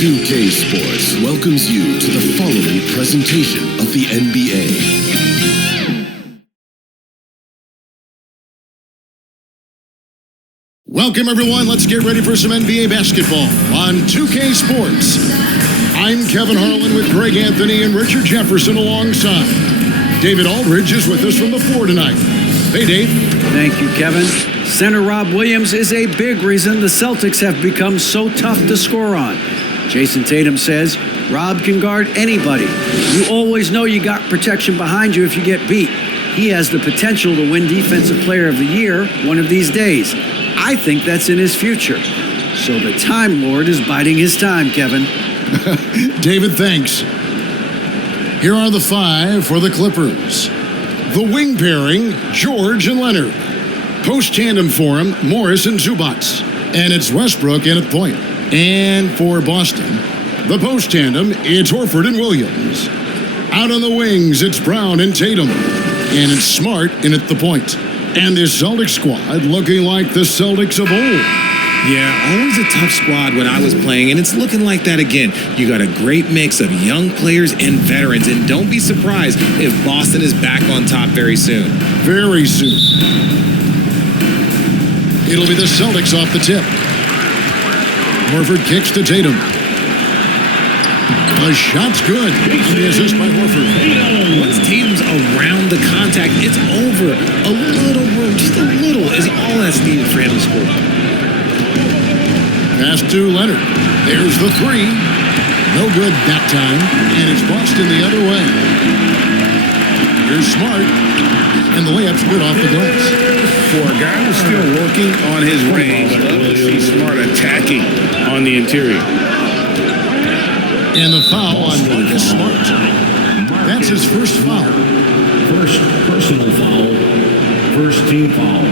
2K Sports welcomes you to the following presentation of the NBA. Welcome, everyone. Let's get ready for some NBA basketball on 2K Sports. I'm Kevin Harlan with Greg Anthony and Richard Jefferson alongside. David Aldridge is with us from the floor tonight. Hey, Dave. Thank you, Kevin. Center Rob Williams is a big reason the Celtics have become so tough to score on. Jason Tatum says Rob can guard anybody. You always know you got protection behind you if you get beat. He has the potential to win Defensive Player of the Year one of these days. I think that's in his future. So the Time Lord is biding his time, Kevin. David, thanks. Here are the five for the Clippers. The wing pairing, George and Leonard. Post tandem for him, Morris and Zubats. And it's Westbrook in at point. And for Boston, the post tandem, it's Horford and Williams. Out on the wings, it's Brown and Tatum. And it's Smart in at the point. And this Celtics squad looking like the Celtics of old. Yeah, always a tough squad when I was playing, and it's looking like that again. You got a great mix of young players and veterans, and don't be surprised if Boston is back on top very soon. Very soon. It'll be the Celtics off the tip. Horford kicks to Tatum. The shot's good. And the assist by Horford. Once Tatum's around the contact, it's over. A little room, just a little, is all that's needed for him to score. Pass to Leonard. There's the three. No good that time. And it's Boston the other way. Here's Smart. And the layup's good off the glass. For a guy who's still working on his range, love to see Smart attacking on the interior. And the foul on Marcus Smart. That's his first foul. First personal foul. First team foul.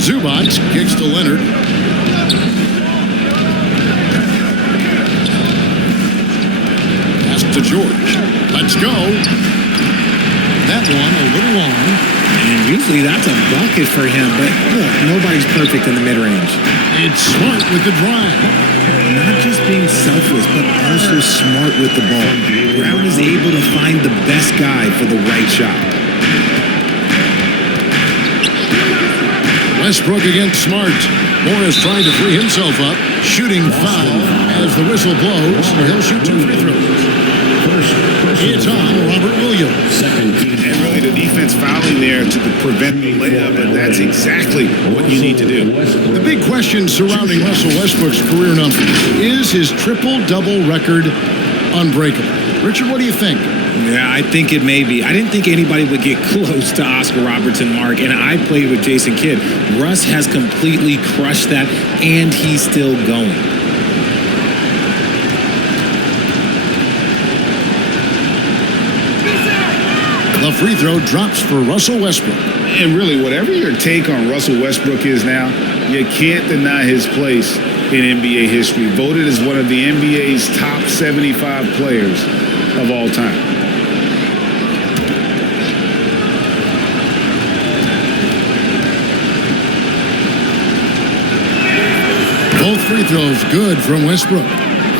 Zubats kicks to Leonard. Pass to George. Let's go. That one a little long. And usually that's a bucket for him, but look, nobody's perfect in the mid-range. It's Smart with the drive. Not just being selfless, but also smart with the ball. Brown is able to find the best guy for the right shot. Westbrook against Smart. Morris trying to free himself up. Shooting foul as the whistle blows. He'll shoot two free throws. It's on Robert Williams. And really the defense fouling there to prevent the layup, but that's exactly what you need to do. The big question surrounding Russell Westbrook's career numbers is his triple-double record unbreakable. Richard, what do you think? Yeah, I think it may be. I didn't think anybody would get close to Oscar Robertson mark, and I played with Jason Kidd. Russ has completely crushed that, and he's still going. The free throw drops for Russell Westbrook. And really, whatever your take on Russell Westbrook is now, you can't deny his place in NBA history. Voted as one of the NBA's top 75 players of all time. Both free throws good from Westbrook.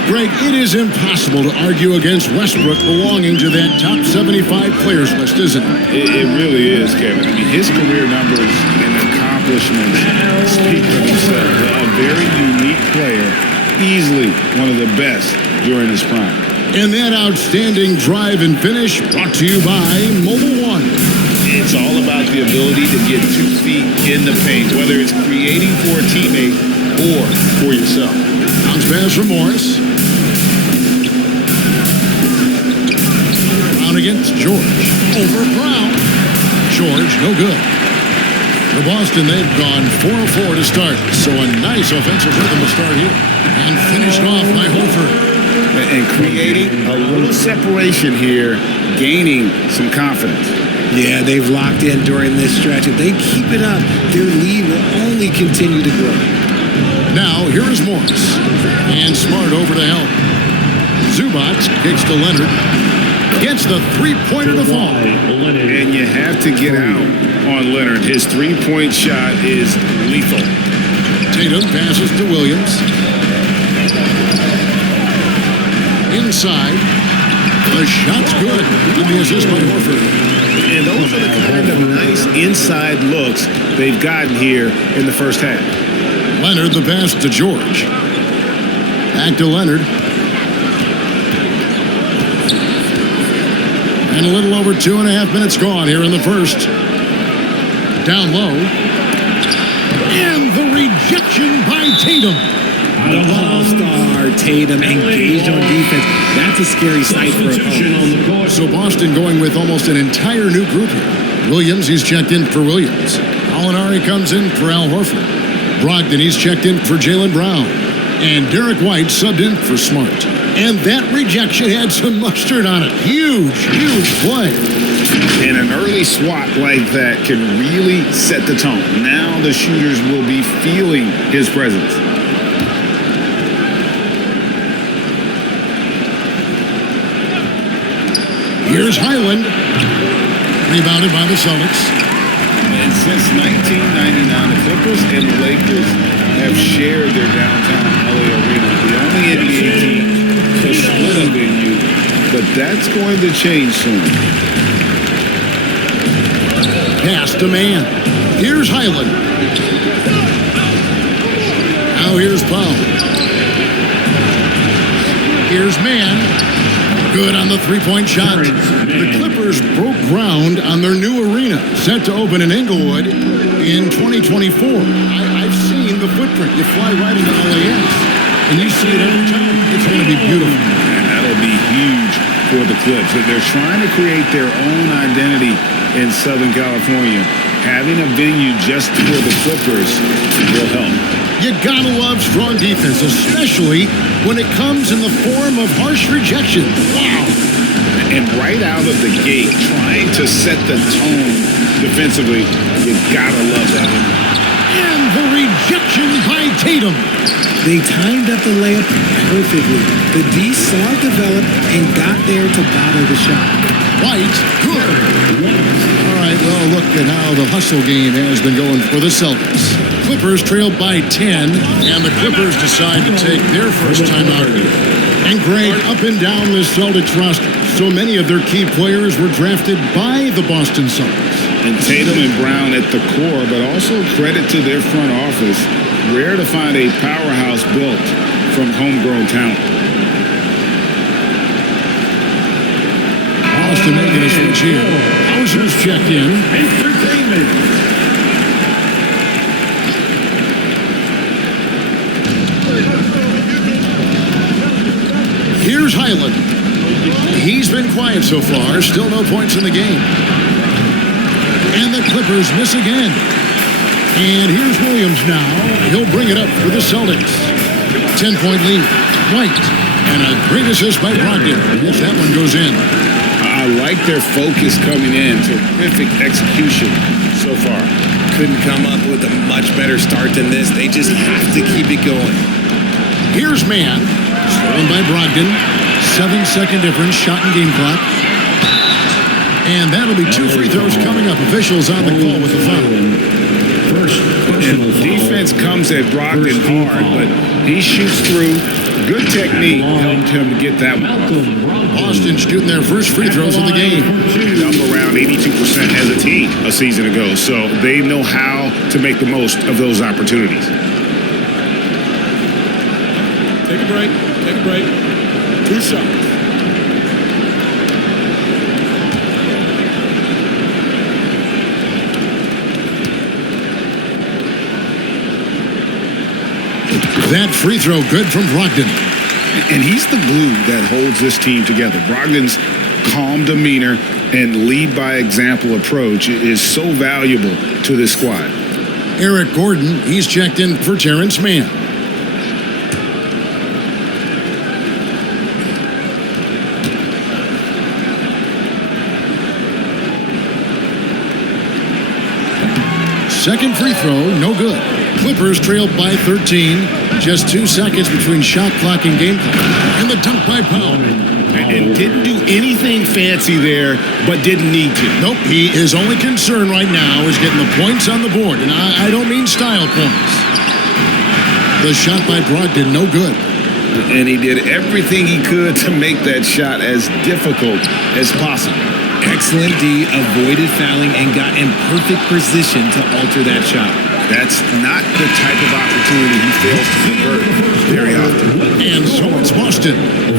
Greg, it is impossible to argue against Westbrook belonging to that top 75 players list, isn't it? It really is, Kevin. I mean, his career numbers and accomplishments speak for themselves. A very unique player, easily one of the best during his prime. And that outstanding drive and finish brought to you by Mobile One. It's all about the ability to get 2 feet in the paint, whether it's creating for a teammate or for yourself. Bounce pass from Morris. Brown against George. Over Brown. George, no good. For Boston, they've gone 4-4 to start. So a nice offensive rhythm to start here. And finished off by Horford. And creating a little separation here, gaining some confidence. Yeah, they've locked in during this stretch. If they keep it up, their lead will only continue to grow. Now, here is Morris. And Smart over to help. Zubats kicks to Leonard. Gets the three-pointer to fall. And you have to get out on Leonard. His three-point shot is lethal. Tatum passes to Williams. Inside. The shot's good. And the assist by Horford. And those are the kind of nice inside looks they've gotten here in the first half. Leonard the pass to George. Back to Leonard. And a little over 2.5 minutes gone here in the first. Down low. And the rejection by Tatum. The all-star Tatum engaged on defense. That's a scary sight for opponents. So Boston going with almost an entire new group here. Williams, he's checked in for Williams. Alinari comes in for Al Horford. Brogdon, he's checked in for Jaylen Brown. And Derek White subbed in for Smart. And that rejection had some mustard on it. Huge, huge play. And an early swat like that can really set the tone. Now the shooters will be feeling his presence. Here's Highland. Rebounded by the Celtics. And since 1999, the Clippers and the Lakers have shared their downtown LA arena. The only NBA team to split a venue, but that's going to change soon. Pass to Man. Here's Highland. Now here's Powell. Here's Man. Good on the three-point shot. The Clippers broke ground on their new arena, set to open in Inglewood in 2024. I've seen the footprint. You fly right into LAX, and you see it every time. It's going to be beautiful. And that'll be huge for the Clips. They're trying to create their own identity in Southern California. Having a venue just for the Clippers will help. You gotta love strong defense, especially when it comes in the form of harsh rejection. Wow. And right out of the gate, trying to set the tone defensively, you gotta love that. And the rejection by Tatum. They timed up the layup perfectly. The D saw it develop and got there to bother the shot. White, good. All right, well, look at how the hustle game has been going for the Celtics. Clippers trailed by 10, and the Clippers decide to take their first time out. And Greg, up and down the Celtics roster, so many of their key players were drafted by the Boston Celtics. And Tatum and Brown at the core, but also credit to their front office. Rare to find a powerhouse built from homegrown talent. Boston making a switch here. Hauser's checked in. Entertainment. Here's Highland. He's been quiet so far. Still no points in the game. And the Clippers miss again. And here's Williams now. He'll bring it up for the Celtics. 10-point lead. White. And a great assist by Brogdon. Yes, that one goes in. I like their focus coming in. Terrific execution so far. Couldn't come up with a much better start than this. They just have to keep it going. Here's Man. Stolen by Brogdon. 7-second difference. Shot and game clock. And that'll be 2 free throws coming up. Officials on the call with the foul. And defense comes at Brogdon hard, but he shoots through. Good technique helped him get that one. Boston shooting their first free throws of the game. Up around 82% as a team a season ago, so they know how to make the most of those opportunities. Take a break. Take a break. 2 shots. That free throw good from Brogdon. And he's the glue that holds this team together. Brogdon's calm demeanor and lead by example approach is so valuable to this squad. Eric Gordon, he's checked in for Terrence Mann. Second free throw, no good. Clippers trailed by 13. Just 2 seconds between shot clock and game clock. And the dunk by Powell. And didn't do anything fancy there, but didn't need to. Nope, his only concern right now is getting the points on the board. And I don't mean style points. The shot by Broad did no good. And he did everything he could to make that shot as difficult as possible. Excellent D, avoided fouling and got in perfect position to alter that shot. That's not the type of opportunity he fails to convert very often. And so it's Boston.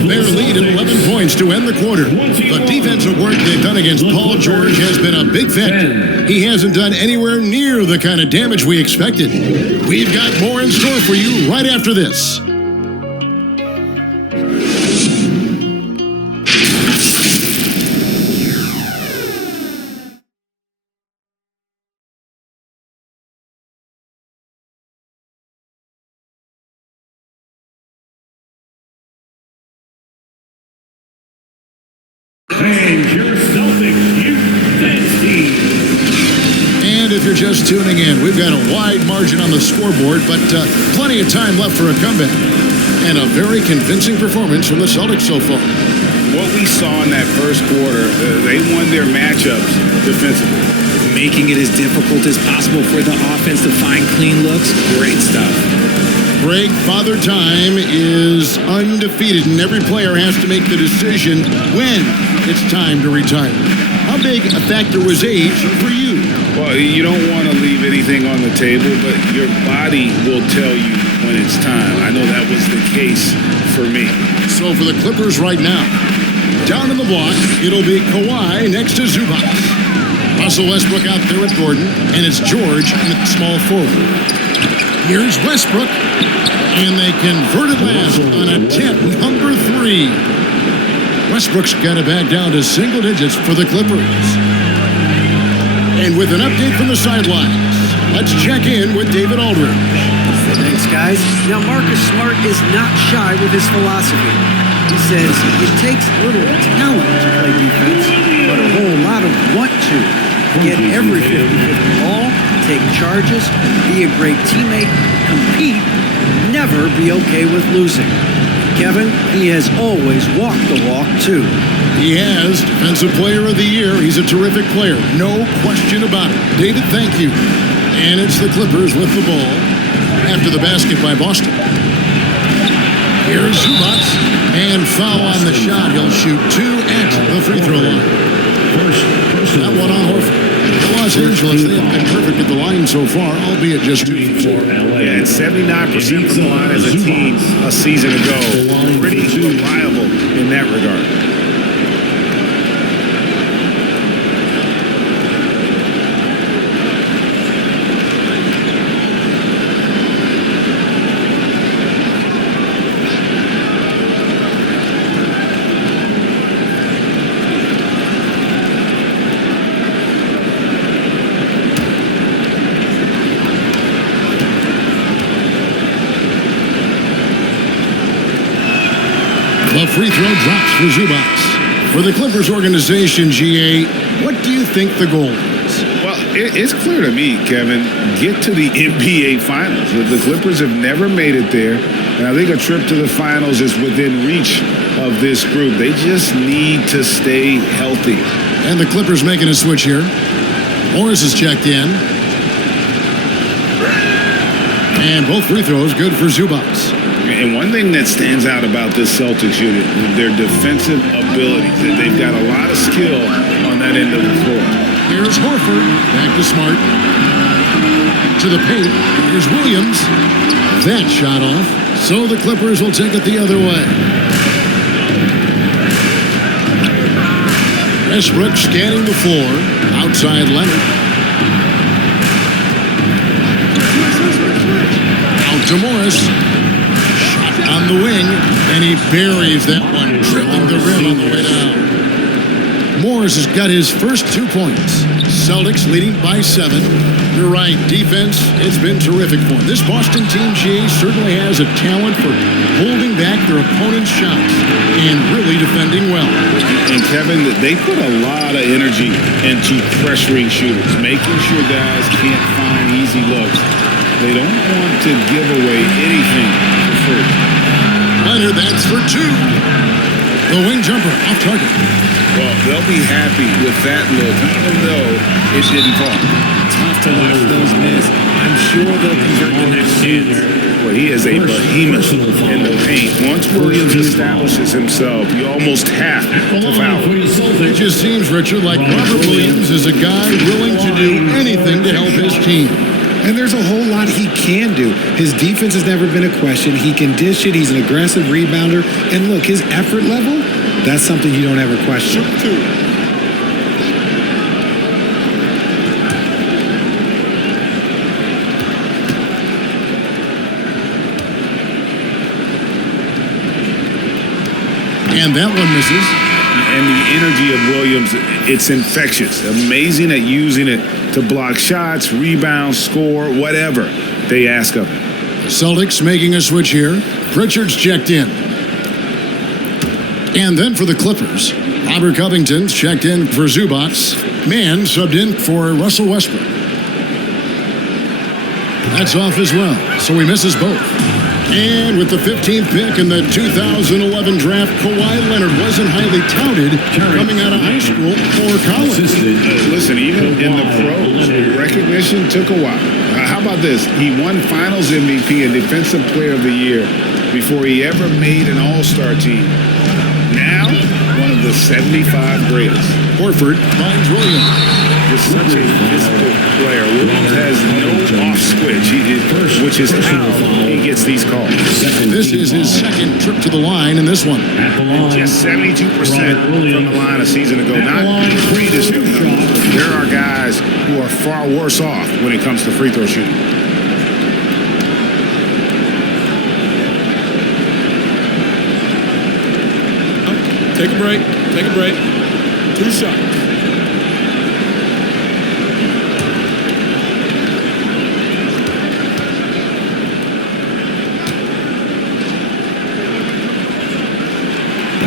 Their lead at 11 points to end the quarter. The defensive work they've done against Paul George has been a big factor. He hasn't done anywhere near the kind of damage we expected. We've got more in store for you right after this. And your Celtics youth team. And if you're just tuning in, we've got a wide margin on the scoreboard, but plenty of time left for a comeback. And a very convincing performance from the Celtics so far. What we saw in that first quarter, they won their matchups defensively. Making it as difficult as possible for the offense to find clean looks. Great stuff. Greg, Father Time is undefeated, and every player has to make the decision when it's time to retire. How big a factor was age for you? Well, you don't want to leave anything on the table, but your body will tell you when it's time. I know that was the case for me. So for the Clippers right now, down in the block, it'll be Kawhi next to Zubac. Russell Westbrook out there with Gordon, and it's George in the small forward. Here's Westbrook, and they converted last on a attempt number 3. Westbrook's got it back down to single digits for the Clippers. And with an update from the sidelines, let's check in with David Aldridge. Thanks, guys. Now, Marcus Smart is not shy with his philosophy. He says it takes little talent to play defense, but a whole lot of want to. Get every 50-50 ball, take charges, be a great teammate, compete, never be okay with losing. Kevin, he has always walked the walk, too. He has Defensive Player of the Year. He's a terrific player. No question about it. David, thank you. And it's the Clippers with the ball after the basket by Boston. Here's Zubac. And foul on the shot. He'll shoot 2 at the free throw line. That one on Horford. Los Angeles, they have been perfect at the line so far, albeit just 2 for LA. Yeah, 79% from the line as a team a season ago. Pretty reliable in that regard. The free throw drops for Zubac. For the Clippers organization, GA, what do you think the goal is? Well, it's clear to me, Kevin, get to the NBA Finals. The Clippers have never made it there, and I think a trip to the Finals is within reach of this group. They just need to stay healthy. And the Clippers making a switch here. Morris is checked in. And both free throws good for Zubac. And one thing that stands out about this Celtics unit, their defensive abilities. They've got a lot of skill on that end of the floor. Here's Horford, back to Smart. To the paint, here's Williams. That shot off, so the Clippers will take it the other way. Westbrook scanning the floor, outside Leonard. Out to Morris. On the wing, and he buries that one, drilling the rim on the way down. Morris has got his first 2 points. Celtics leading by 7. You're right, defense, it's been terrific for them. This Boston team, GA, certainly has a talent for holding back their opponent's shots and really defending well. And Kevin, they put a lot of energy into pressuring shooters, making sure guys can't find easy looks. They don't want to give away anything for free. Leonard, that's for 2. The wing jumper off target. Well, they'll be happy with that look, even though it didn't fall. Tough to watch those miss. I'm sure they'll convert the next chance. Well, he is a behemoth in the paint. Once Williams establishes himself, you almost have to foul him. It just seems, Richard, like Robert Williams is a guy willing to do anything to help his team. And there's a whole lot he can do. His defense has never been a question. He can dish it. He's an aggressive rebounder. And look, his effort level, that's something you don't ever question. And that one misses. And the energy of Williams, it's infectious. Amazing at using it to block shots, rebound, score, whatever they ask of him. Celtics making a switch here. Pritchard's checked in. And then for the Clippers, Robert Covington's checked in for Zubac. Mann subbed in for Russell Westbrook. That's off as well, so he misses both. And with the 15th pick in the 2011 draft, Kawhi Leonard wasn't highly touted coming out of high school or college. Listen, even in the pros, recognition took a while. How about this? He won Finals MVP and Defensive Player of the Year before he ever made an All-Star team. Now, one of the 75 greatest. Horford finds Williams. Is such a physical player. Williams has no off switch, which is how he gets these calls. This is his second trip to the line in this one. And just 72% from the line a season ago. Not the greatest of numbers. There are guys who are far worse off when it comes to free throw shooting. Take a break. Take a break. 2 shots.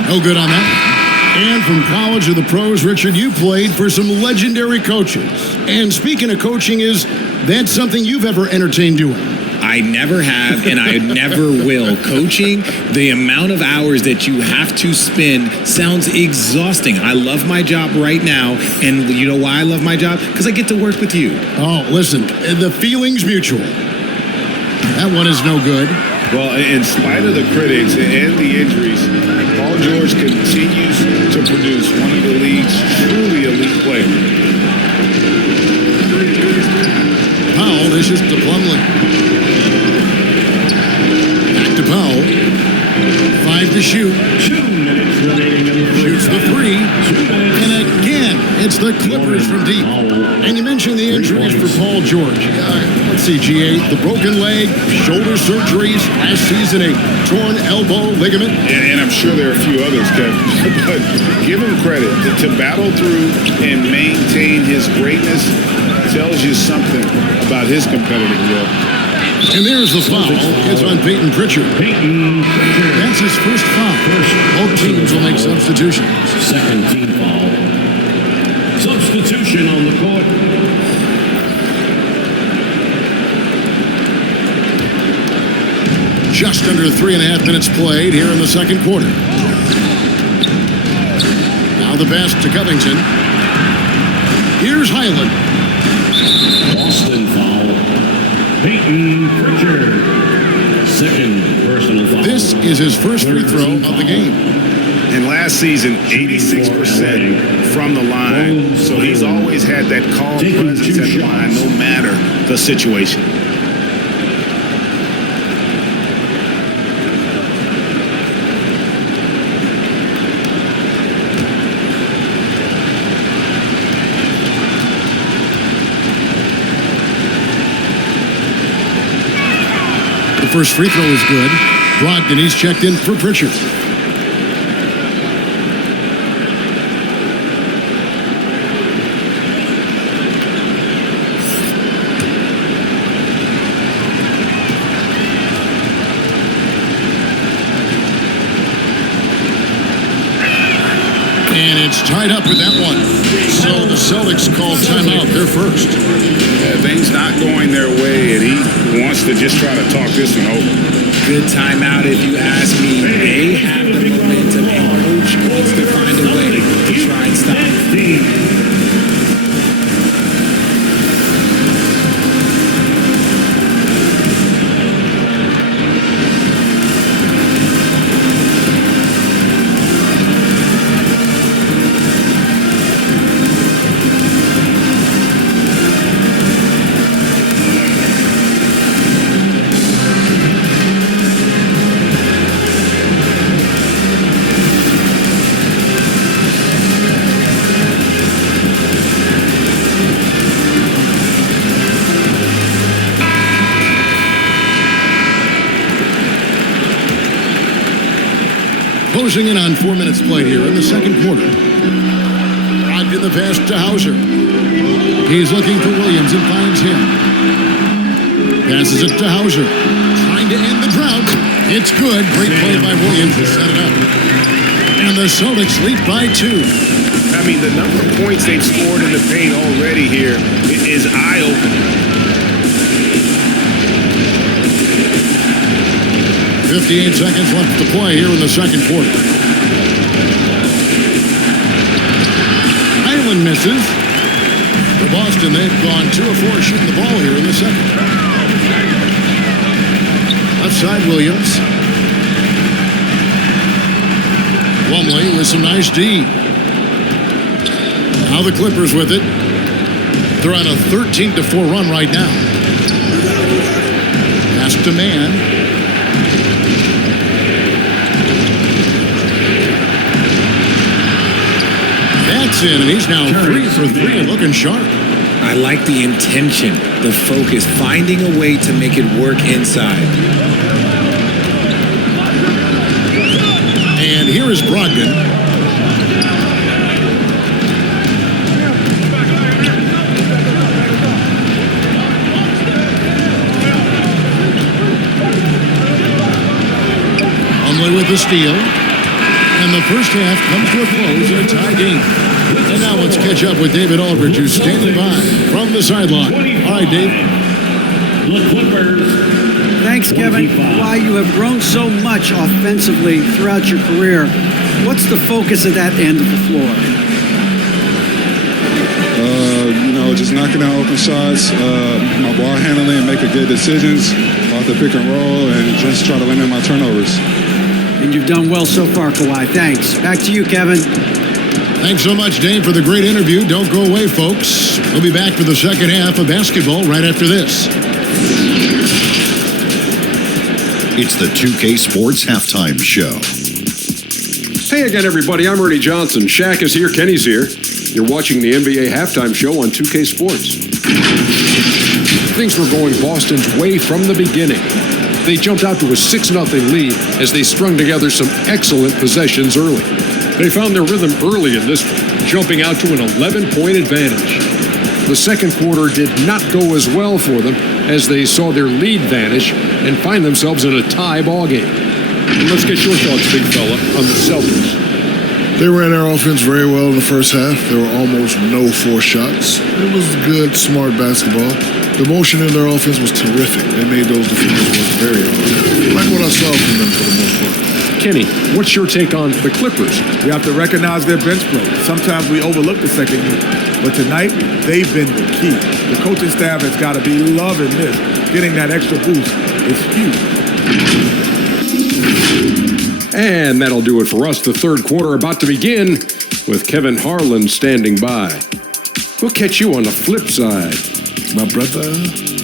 No good on that. And from college to the pros, Richard, you played for some legendary coaches. And speaking of coaching, is that something you've ever entertained doing? I never have, and I never will. Coaching, the amount of hours that you have to spend sounds exhausting. I love my job right now, and you know why I love my job? Because I get to work with you. Oh, listen, the feeling's mutual. That one is no good. Well, in spite of the critics and the injuries, Paul George continues to produce one of the league's truly elite players. Powell dishes to Plumlee. Back to Powell. 5 to shoot. 2 minutes remaining in the Shoots the 3. And again, it's the Clippers from deep. And you mentioned the injuries for Paul George. Let's see, G8, the broken leg, shoulder surgeries, last season a torn elbow ligament. And I'm sure there are a few others, Kevin. But give him credit. To battle through and maintain his greatness tells you something about his competitive will. And there's the foul. It's on Peyton Pritchard. That's his first foul. Both teams will make substitutions. Second team foul. Substitution on the court. Just under 3.5 minutes played here in the second quarter. Now the pass to Covington. Here's Highland. Boston foul. Peyton Pritchard. Second personal foul. This is his first free throw of the game. And last season, 86% from the line. So he's always had that calm presence at the line, no matter the situation. The first free throw is good. Brogdon, he's checked in for Pritchard. And it's tied up with that one. So the Celtics call timeout. They're first. Things not going their way, and he wants much to just try to talk this one over. Good timeout if you ask me. They have the momentum and coach wants to find a way to try and stop. Closing in on 4 minutes played here in the second quarter. Rocked in the pass to Hauser. He's looking for Williams and finds him. Passes it to Hauser. Trying to end the drought. It's good. Great play by Williams to set it up. And the Celtics lead by 2. I mean, the number of points they've scored in the paint already here is eye-opening. 58 seconds left to play here in the second quarter. Island misses. For Boston, they've gone 2 of 4 shooting the ball here in the second. Left side, Williams. Plumlee with some nice D. Now the Clippers with it. They're on a 13-4 run right now. Pass to Man. That's in, and he's now 3 for 3 and looking sharp. I like the intention, the focus, finding a way to make it work inside. And here is Brogdon. Plumlee with the steal. And the first half comes to a close in a tie game. And now let's catch up with David Aldridge, who's standing by from the sideline. All right, Dave. The Clippers. Thanks, Kevin. Why you have grown so much offensively throughout your career, what's the focus of that end of the floor? Just knocking down open shots, my ball handling, and making good decisions off the pick and roll, and just try to limit my turnovers. And you've done well so far, Kawhi. Thanks. Back to you, Kevin. Thanks so much, Dave, for the great interview. Don't go away, folks. We'll be back for the second half of basketball right after this. It's the 2K Sports Halftime Show. Hey again, everybody. I'm Ernie Johnson. Shaq is here. Kenny's here. You're watching the NBA Halftime Show on 2K Sports. Things were going Boston's way from the beginning. They jumped out to a 6-0 lead as they strung together some excellent possessions early. They found their rhythm early in this one, jumping out to an 11-point advantage. The second quarter did not go as well for them as they saw their lead vanish and find themselves in a tie ball game. And let's get your thoughts, big fella, on the Celtics. They ran their offense very well in the first half. There were almost no forced shots. It was good, smart basketball. The motion in their offense was terrific. They made those defenders work very hard. Like what I saw from them for the most part. Kenny, what's your take on the Clippers? We have to recognize their bench play. Sometimes we overlook the second unit. But tonight, they've been the key. The coaching staff has got to be loving this. Getting that extra boost is huge. And that'll do it for us. The third quarter about to begin with Kevin Harlan standing by. We'll catch you on the flip side. My brother.